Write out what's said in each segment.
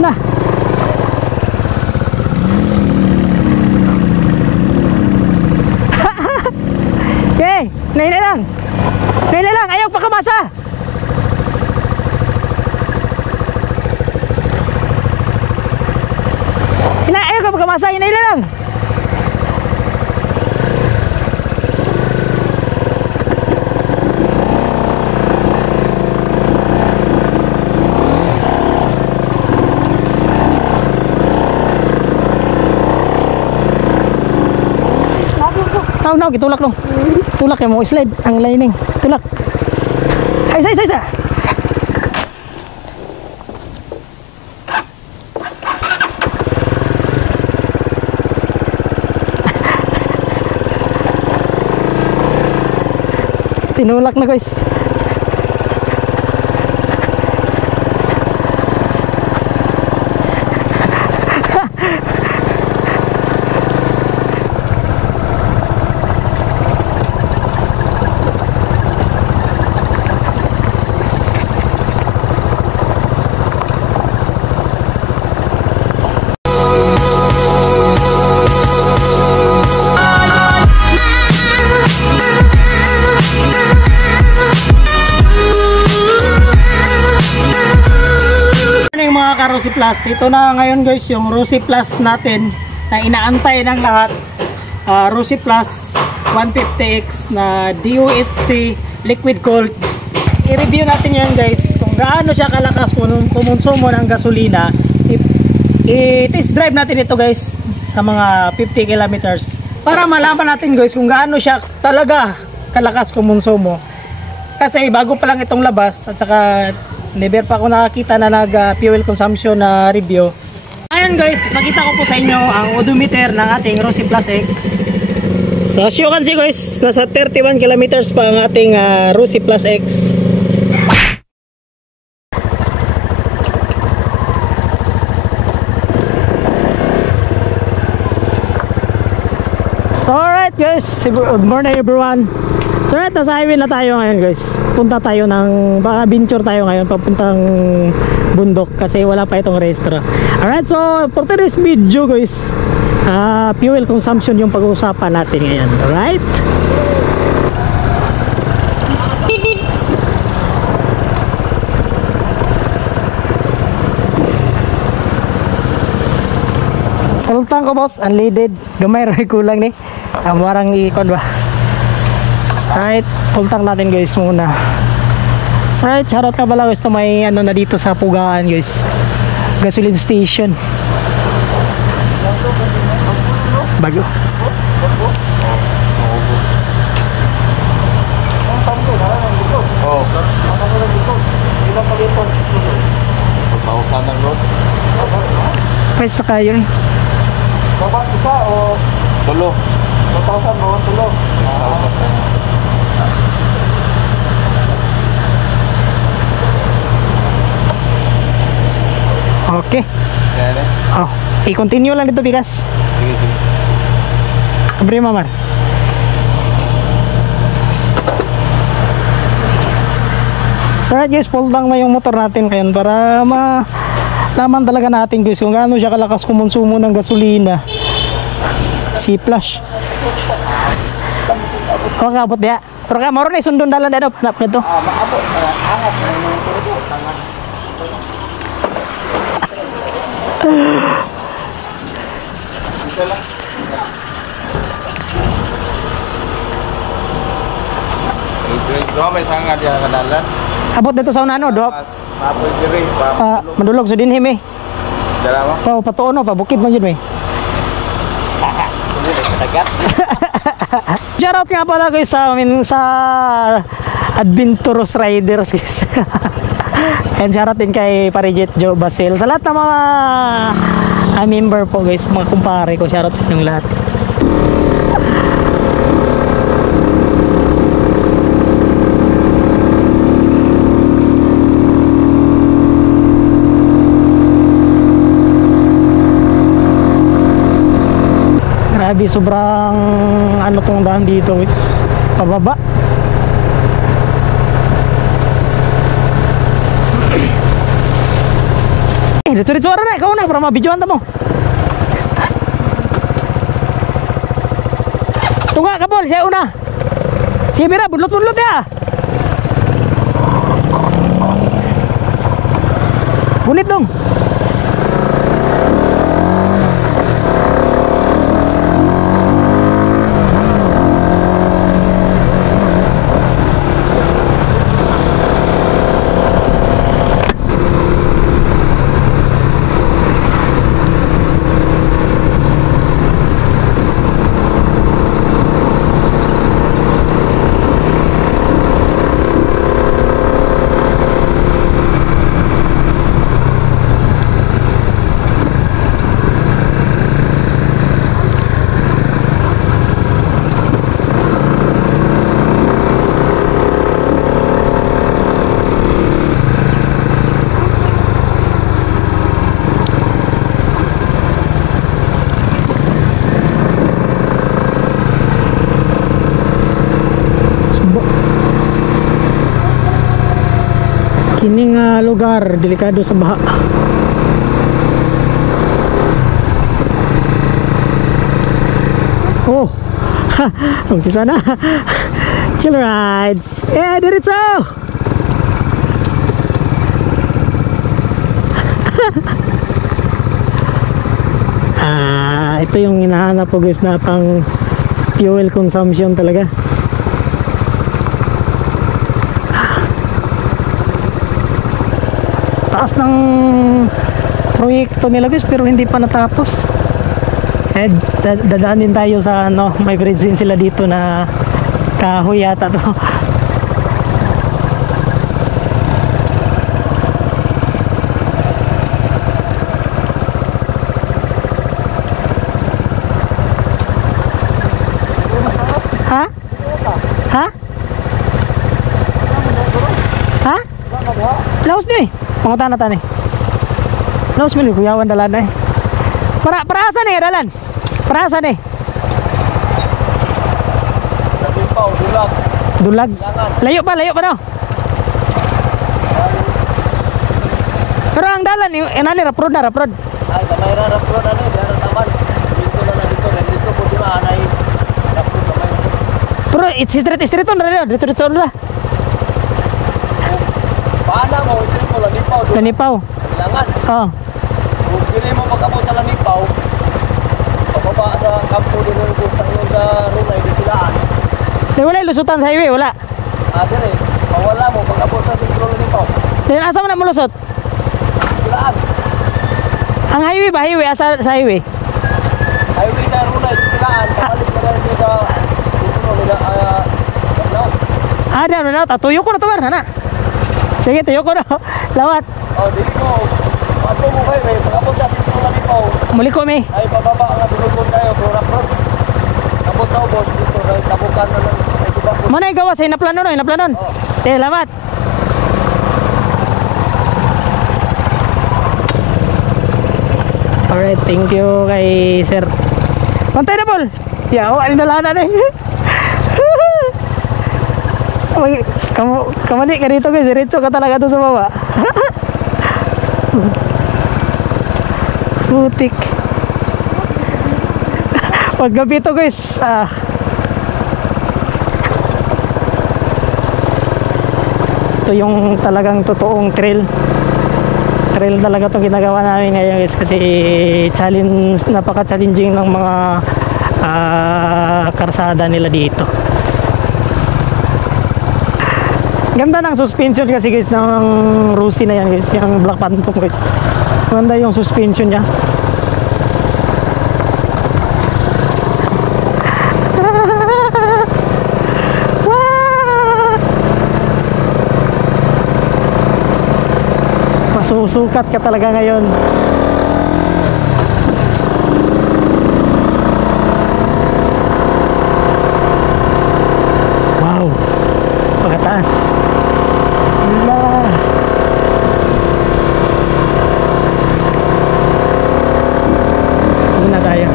Na. Okay, naina lang. Naina lang, ayaw pakamasa. Ayaw ka pakamasa, naina lang. No, gitulak no. Tulak yung mo slide ang lining. Tulak. Ay, isa. Tinulak na guys. Rosy Plus. Ito na ngayon guys yung Rosy Plus natin na inaantay ng lahat. Rosy Plus 150X na DOHC liquid cooled. I-review natin yan guys kung gaano siya kalakas kumonsumo ng gasolina. I-test drive natin ito guys sa mga 50 kilometers para malaman natin guys kung gaano siya talaga kalakas kumonsumo. Kasi bago pa lang itong labas at saka never pa ako nakakita na nag-fuel consumption na review. Ayan guys, pakita ko po sa inyo ang odometer ng ating Rosy Plus X. So as you can see guys, nasa 31 kilometers pa ang ating Rosy Plus X. So alright guys, good morning everyone. So right, nasa highway na tayo ngayon guys. Punta tayo ng, baka venture tayo ngayon papuntang bundok kasi wala pa itong restro. Alright, so for today's video guys, fuel consumption yung pag-uusapan natin ngayon. Alright, full tank ko boss, unleaded. Gamay rin kulang ni warang ikon ba. Right, full tank natin guys muna. So right, shoutout ka pala guys to may ano na dito sa Pugaan guys, gasoline station bago. Pwes sa kayo eh. Babat isa o tulo? 2,000 mo, tulo. Okay. Oh, i-continue lang dito bigas. Sige. Abre mamar. So right guys, full tank na yung motor natin ngayon para malaman talaga natin guys kung gaano siya kalakas kumonsumo ng gasolina. C-Flush. Kung kabot dia. Pero ka maro na sundon dalan daw hanap nito. Maabot angat ng turbo tangan. May sangat dia kadalan. Abot dito sa unano, dop. Mapoy diri pa. Madulog sa dinhi me. Dalawa. Pa patuon no, pa bukid man jud me. Shoutout nga pala guys sa amin sa Adventurous Riders guys. And shoutout din kay Parijit Joe Basil. Sa lahat ng mga member po guys, mga kumpare ko, shoutout sa inyong lahat. Grabe, sobrang ano tong daan dito guys, pababa. Diretso-diretso na, ikaw na, para mabidyoan ta mo. Tunga ka, Paul, siya una. Sige, Bira, budlot-budlot ya. Bunit dong. Kining lugar delikado sa baha. Oh, umpisa na. Chill rides. Diretso. Ito yung hinahanap ko guys na pang fuel consumption talaga. Taas ng proyekto nila guys pero hindi pa natapos. Dadaan din tayo sa ano, may bridge din sila dito na kahoy yata to. Ha? Ha? Ha? Laos ni. Pangutan na tani. Laos mo ni kuyawan dalan eh. Para asa ni dalan? Para asa ni? Dulag. Dulag. Layo pa no. Pero ang dalan yung enani raprod. Ay kamay ra raprod ani dalan naman. Dito po dira anay raprod kamay. Pero it's straight on ra dito na. Paana mo ito lanipaw. Kailangan. Oo. Kung pili mo magkamot sa lanipaw, pababa sa kampo din sa runay di silaan. Wala lusutan sa highway, wala. Dire, mawala mo pagkamot sa lanipaw. Then asa mo na mulusot? Silaan. Ang highway ba? Highway asa sa highway? Highway sa runay di silaan, kapalit na rin sa Ada, tuyo ko na to na. Sige, tuyo ko na. Lawat. Dili ko. Ato mo kayo, pag-abot sa sito lang ikaw. Muli ko, may. Ay, bababa nga dulugod kayo, pura-prod. Abot na ubos, dito, tabukan na lang. Mana yung gawas, inaplanon. Sige, lawat. Alright, thank you kay sir. Pantay na, Paul. Yaw, alin na lahanan eh. Kamali ka dito guys, diretso ka talaga to sa baba. Putik. Pag gabi to guys, ito yung talagang totoong trail talaga itong ginagawa namin ngayon guys, kasi napaka-challenging ng mga karsada nila dito. Ganda ng suspension kasi guys ng Rusi na yan guys, yung Black Phantom guys. Ganda yung suspension niya. Masusukat ka talaga ngayon. Wow, pagkataas. Muna tayo.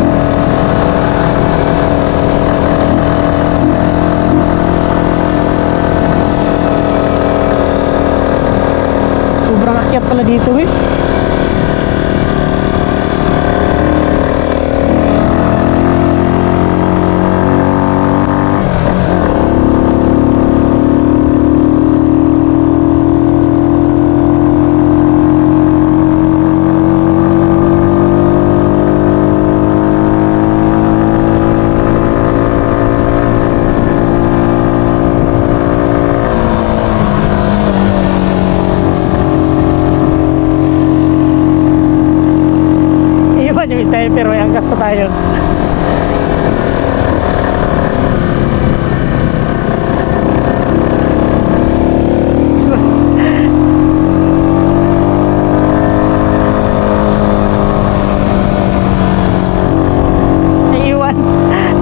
Sobrang akyat pala dito guys. tayo. Naiiwan.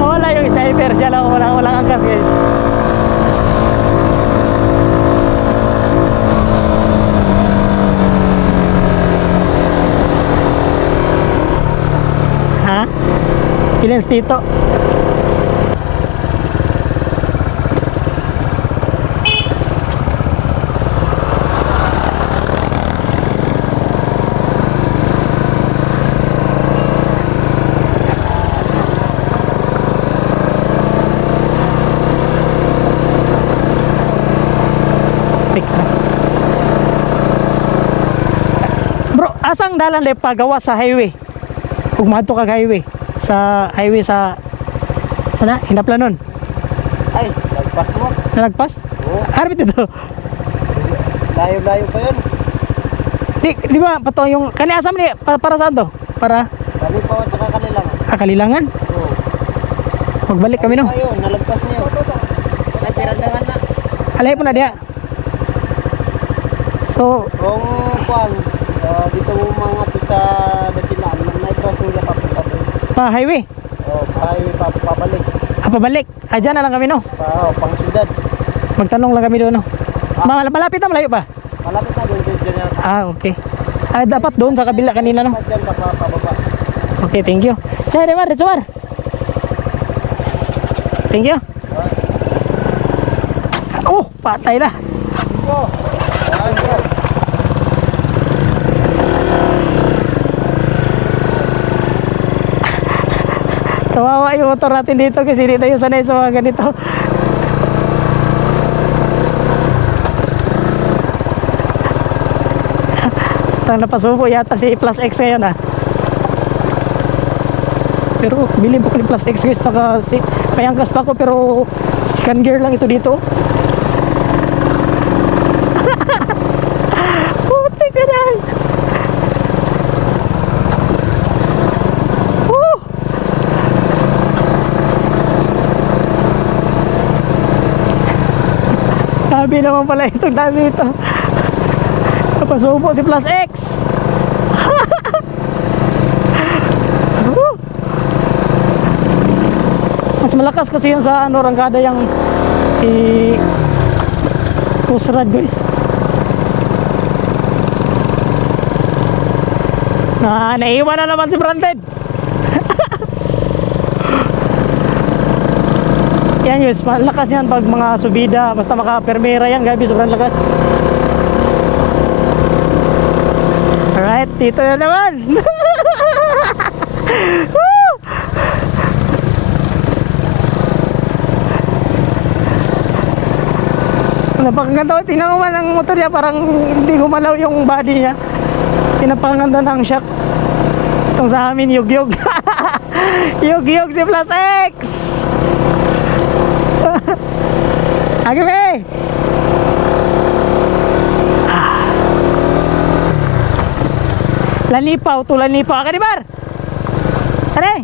Nawala yung sniper. Siya lang walang angkas guys. Ha? Kilens dito. Bro, asang dalan le pagawa sa highway? Kung madto kag highway sa sana hinaplanon. Ay, lagpas mo. Nalagpas? Oo. Arbit ito. Layo-layo pa yun. Di ba pato yung kani asam ni para saan to? Para Kami pa at saka kanilang. Kalilangan. Oo. Magbalik kami no. Ayun, nalagpas niyo. Ay, pirandangan na. Alay po na diya. So, Kung kuwan, dito mo mga to sa Datilaan, may crossing niya papunta doon. pa highway. Highway pabalik. Pabalik. Diyan na lang kami no. Pang syudad. Magtanong lang kami doon no. Malapit na malayo pa. Malapit na doon dyan na. Okay. Dapat doon sa kabila kanina no. Dyan pababa. Okay, thank you. Hey, Remar, Remar. Thank you. Oh, patay na. Kawawa yung motor natin dito kasi hindi tayo sanay sa mga ganito. Parang napasubo yata si Plus X ngayon ah. Pero bilib ako ni Plus X guys, may angkas pa ako pero scan gear lang ito dito. Putik na dahil. Sabi naman pala itong dami ito. Napasubo si Plus X. Mas malakas kasi yung sa rangkada yung si Pusrad guys. Naiiwan na naman si Branded. Yan guys, malakas yan pag mga subida, basta maka-permera yan, gabi sobrang lakas. Alright, dito na naman. Napakaganda, tingnan mo man ang motor niya, parang hindi gumalaw yung body niya. Sinapakaganda ng shock. Itong sa amin, yug-yug. Yug-yug si Plus X. Agame! Lanipaw, lanipaw. Akadibar! Ano eh?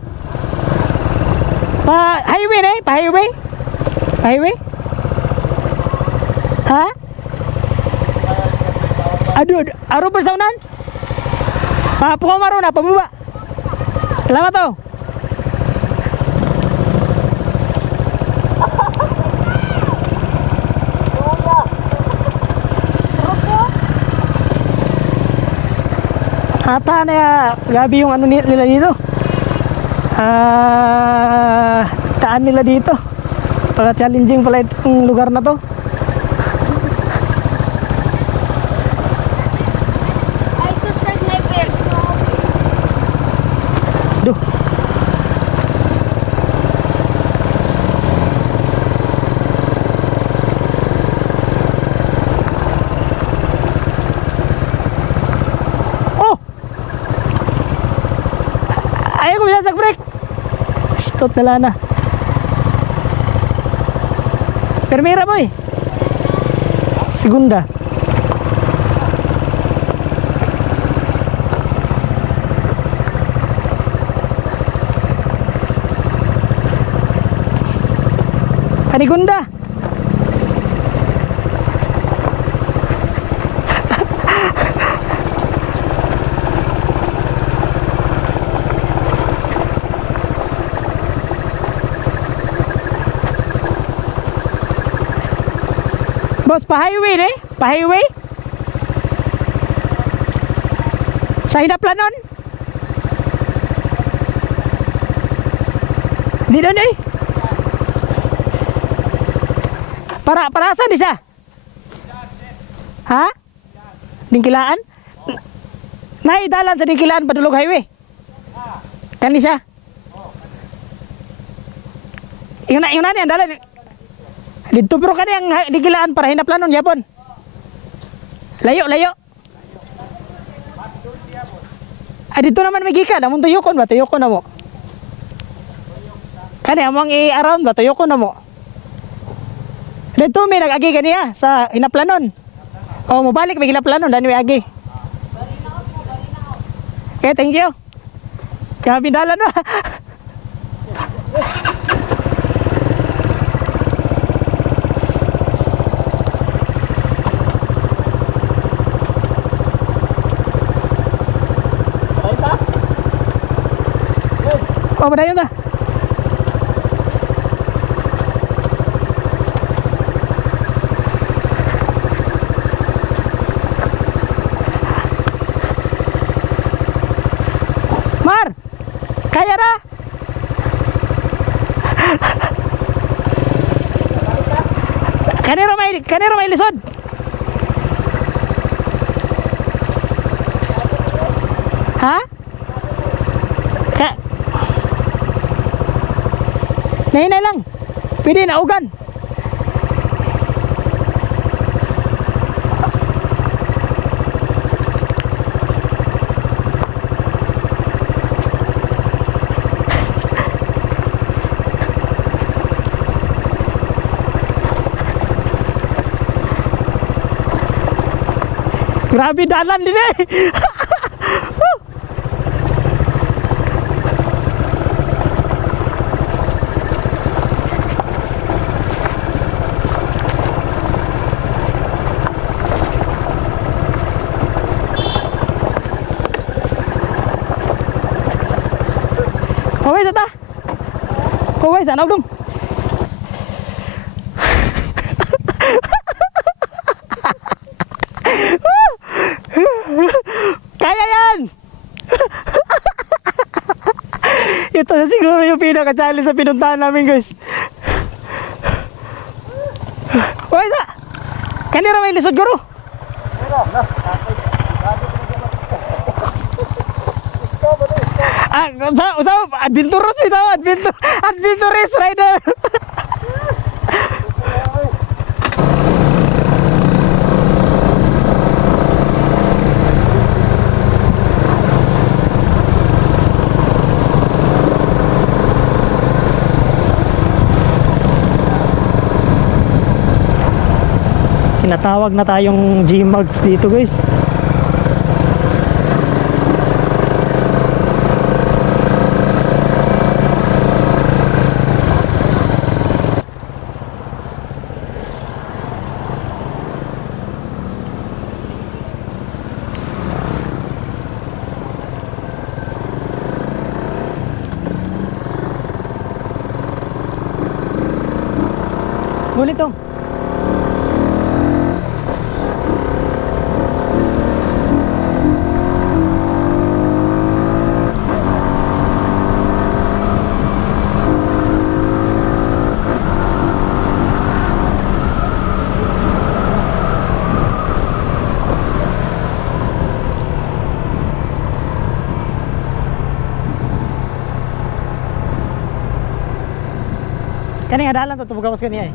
Pa-highway na eh? Pa-highway? Pa-highway? Ha? Aduh, aro ba sa unan? Pumamaro na, pababa. Salamat to. Ata na gabi yung ano nila dito. Taan nila dito. Pagka challenging pala itong lugar na to. Ay, sus ka sniper. Duh. Ayaw ko bilang break. Stot na lana. Permira boy. Segunda. Marigunda. Boss, pa-highway eh? Pa-highway? Sa hinaplanon? Di doon eh? Para saan di siya? Ha? Dingkilaan? Naidalan sa Dingkilaan Padulog Highway? Kan di siya? Yung na yan dalan. Dito pero kan yang Dingkilaan para hinaplanon yapon. Layo. Dito naman may gikan, among tuyokon ba? Tuyokon na mo. Kani among i-around ba? Tuyokon na mo. Dito may nag-agi kaniya sa hinaplanon. O, mabalik may hinaplanon, dani may agi. Okay, thank you. Kaya pindalan ba? Oh, padayon ta. Mar, kaya ra? Kaniro may lisod. Ha? Nahinay lang. Pwede na ugan. Grabe dalan din eh. Kaway sa ta. Kaway sa dong. Kaya yan. Ito na siguro yung pinaka-challenge sa pinuntahan namin, guys. Kaway sa. Kanira may lisod guro. Usap adventurous ito, adventurous rider. Tinatawag na tayong G-Mags dito, guys. Ulit tong. Kani nga dalan to tubugawas kaniya eh.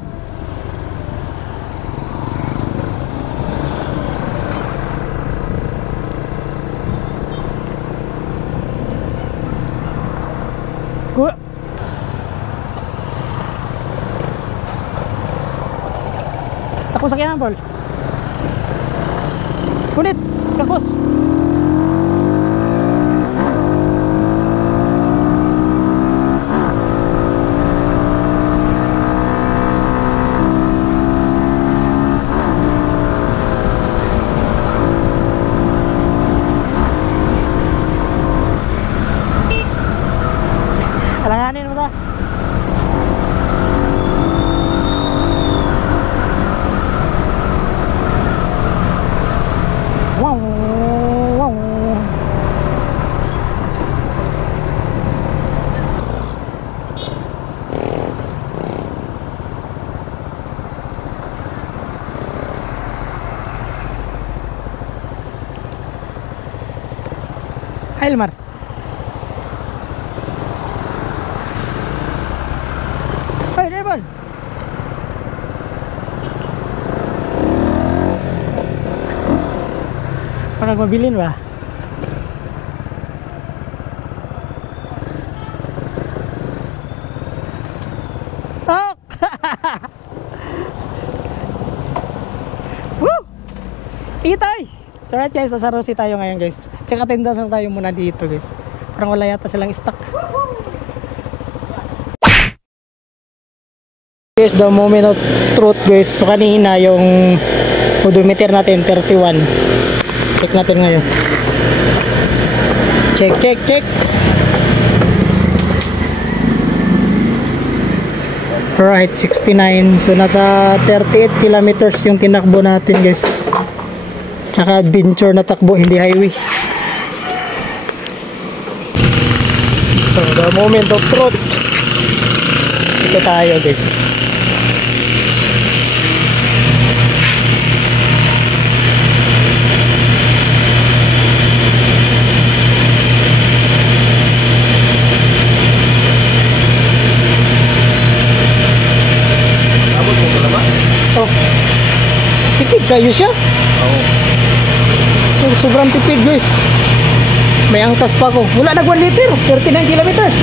Takos sakyanan, Paul. Kunit, takos. Elmar. Ay, Devon. Parang mabilin ba? Oh! Woo! Itay! So right guys, nasa Rosie tayo ngayon guys. Check attendance lang tayo muna dito guys. Parang wala yata silang stock. Guys, the moment of truth guys. So kanina yung odometer natin 31. Check natin ngayon. Check. Right, 69. So nasa 38 kilometers yung tinakbo natin guys. Tsaka adventure na takbo, hindi highway. So the moment of truth. Ito tayo guys. Oh, tipid kayo siya? Oo. Sobrang tipid guys. May angkas pa ko. Wala nag 1 liter, 39 kilometers.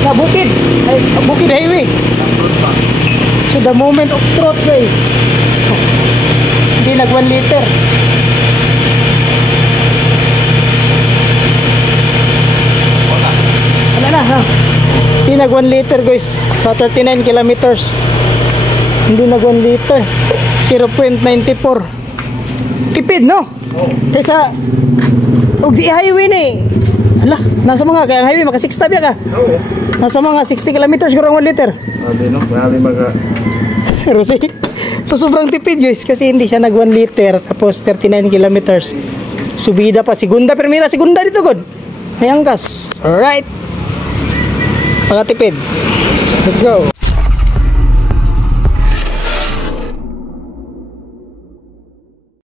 Na bukid. Ay, bukid highway. So the moment of truth guys. Hindi nag 1 liter. Wala na ha. Hindi nag 1 liter guys. Sa 39 kilometers. Hindi nag 1 liter. 0.94. Tipid no? Oo. Kaysa og si highway ni. Hala, nasa mga kaya highway maka 6 tab ka. Oo. Nasa mga 60 kilometers kurang 1 liter. Sabi no, grabe mga... Rosie. So sobrang tipid guys kasi hindi siya nag 1 liter tapos 39 kilometers. Subida pa segunda primera segunda dito god. May angkas. Alright. Pagkatipid. Let's go.